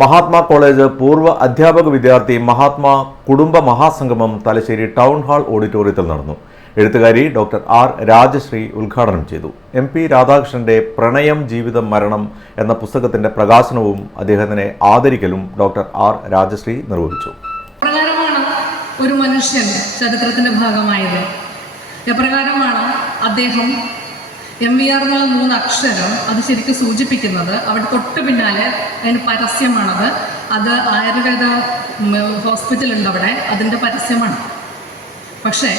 Mahatma college പൂർവ്വ അധ്യാപക വിദ്യാർത്ഥി മഹാത്മാ കുടുംബ മഹാസംഗമം തലശ്ശേരി ടൗൺ ഹാൾ ഓഡിറ്റോറിയത്തിൽ നടന്നു. എഴുത്തുകാരി ഡോക്ടർ ആർ രാജശ്രീ ഉദ്ഘാടനം ചെയ്തു. MP രാധാകൃഷ്ണന്റെ പ്രണയം ജീവിതം മരണം എന്ന പുസ്തകത്തിന്റെ പ്രകാശനവും അദ്ദേഹത്തിനെ ആദരിക്കലും ഡോക്ടർ ആർ രാജശ്രീ നിർവഹിച്ചു. ഒരു മനുഷ്യൻ ചരിത്രത്തിന്റെ ഭാഗമായത് എപ്രകാരമാണ് അദ്ദേഹം MER എന്നുള്ള 3 അക്ഷരം അത് ശരിക്കും സൂചിപ്പിക്കുന്നത്. അവിടെ തൊട്ട് പിന്നാലെ അതിന് പരസ്യമാണത്. അത് ആയുർവേദ ഹോസ്പിറ്റലുണ്ട് അവിടെ, അതിൻ്റെ പരസ്യമാണ്. പക്ഷേ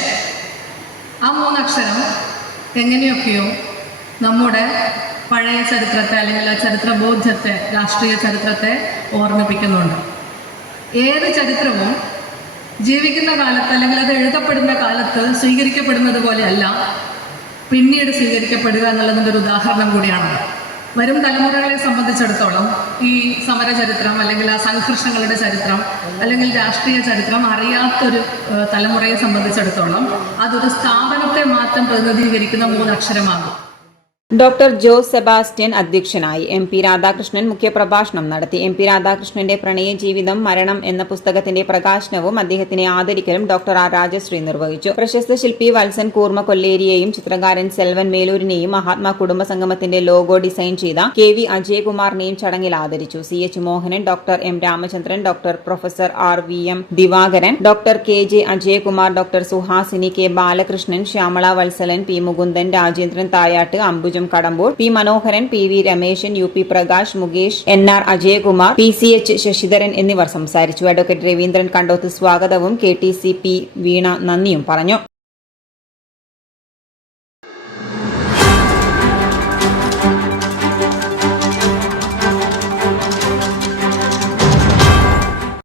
ആ 3 അക്ഷരം എങ്ങനെയൊക്കെയോ നമ്മുടെ പഴയ ചരിത്രത്തെ അല്ലെങ്കിൽ ചരിത്രബോധ്യത്തെ, രാഷ്ട്രീയ ചരിത്രത്തെ ഓർമ്മിപ്പിക്കുന്നുണ്ട്. ഏത് ചരിത്രവും ജീവിക്കുന്ന കാലത്ത് അല്ലെങ്കിൽ അത് എഴുതപ്പെടുന്ന കാലത്ത് സ്വീകരിക്കപ്പെടുന്നത് പോലെയല്ല പിന്നീട് സ്വീകരിക്കപ്പെടുക എന്നുള്ളതിൻ്റെ ഒരു ഉദാഹരണം കൂടിയാണ്. വരും തലമുറകളെ സംബന്ധിച്ചിടത്തോളം ഈ സമരചരിത്രം അല്ലെങ്കിൽ ആ സംഘർഷങ്ങളുടെ ചരിത്രം അല്ലെങ്കിൽ രാഷ്ട്രീയ ചരിത്രം അറിയാത്തൊരു തലമുറയെ സംബന്ധിച്ചിടത്തോളം അതൊരു സ്ഥാപനത്തെ മാത്രം പ്രതിനിധീകരിക്കുന്ന 3 അക്ഷരമാകും. ഡോക്ടർ ജോസ് സെബാസ്റ്റ്യൻ അധ്യക്ഷനായി. MP രാധാകൃഷ്ണൻ മുഖ്യപ്രഭാഷണം നടത്തി. MP രാധാകൃഷ്ണന്റെ പ്രണയ ജീവിതം മരണം എന്ന പുസ്തകത്തിന്റെ പ്രകാശനവും അദ്ദേഹത്തിനെ ആദരിക്കലും ഡോക്ടർ ആർ രാജശ്രീ നിർവഹിച്ചു. പ്രശസ്ത ശില്പി വത്സൻ കൂർമ കൊല്ലേരിയെയും ചിത്രകാരൻ സെൽവൻ മേലൂരിനെയും മഹാത്മാ കുടുംബ സംഗമത്തിന്റെ ലോഗോ ഡിസൈൻ ചെയ്ത KV അജയകുമാറിനെയും ചടങ്ങിൽ ആദരിച്ചു. CH Mohanan, doctor M Ramachandran, doctor professor RVM Divakaran, doctor KJ Ajayakumar, doctor Suhasini, K Balakrishnan, Shyamala Vatsalan, P Mukundan, Rajendran Thayat, Ambujam Kadambur, P Manoharan, PV Rameshan, UP Prakash, Mukesh, NR Ajayakumar, PCH Sasidharan എന്നിവർ സംസാരിച്ചു. അഡ്വക്കേറ്റ് രവീന്ദ്രൻ കണ്ടോത്ത് സ്വാഗതവും KTC P വീണ നന്ദിയും പറഞ്ഞു.